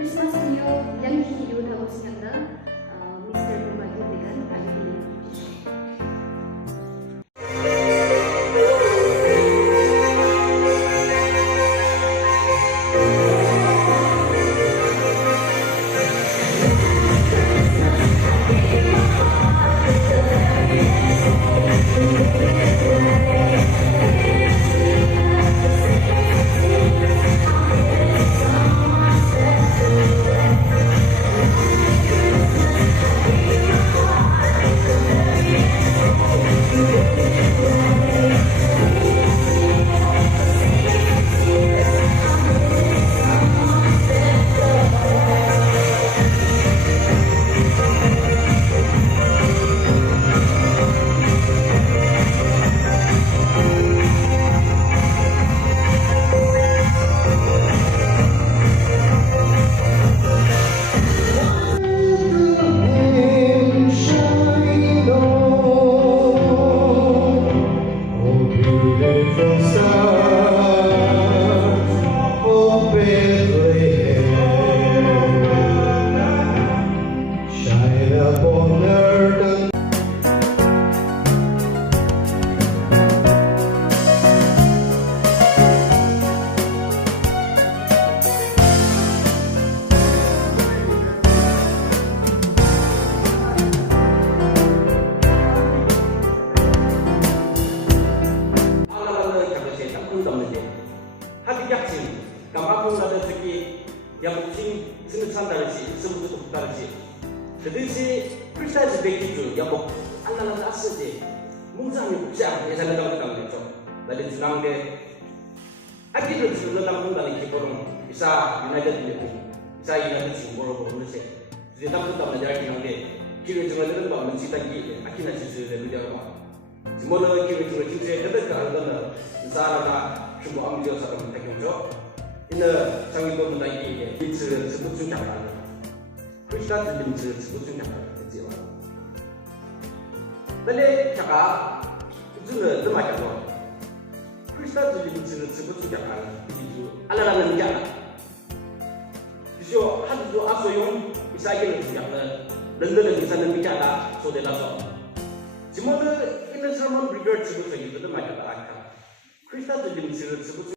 Christmas niyo yang hiyo na ko siya Mr. Bumagi dengan kami. 야복진 승산달시 승부도 북달시 그듯이 풀사지 백기주 야복 안나는 아스지 뭉상이 북장 예산을 담는 거죠. 나는 중앙대 아기를 지금 담는다는 기본은 이사 유나이티드 리그 이사 유나이티드 지금으로 보는 세 이제 담는다는 잘 기능데 기회 중에는 뭐 문지단기 아키나 지수를 늘려고 지금은 기회 중에 진짜 해도 하는 거는 이사라나 중국 암지어 사람 대경죠. 이는 장인도 문화기 리츠 스포츠 장관 크리스탄 리츠 스포츠 장관 됐지요. 근데 제가 이제는 더 많이 하고 크리스탄 리츠 스포츠 장관 이제 알아라는 게 아니라 그죠 한도 앞서용 이사기를 주장은 런던의 이사는 미자다 소대라서 지금은 있는 사람은 브리걸 스포츠 이거도 많이 하다 크리스탄 리츠 스포츠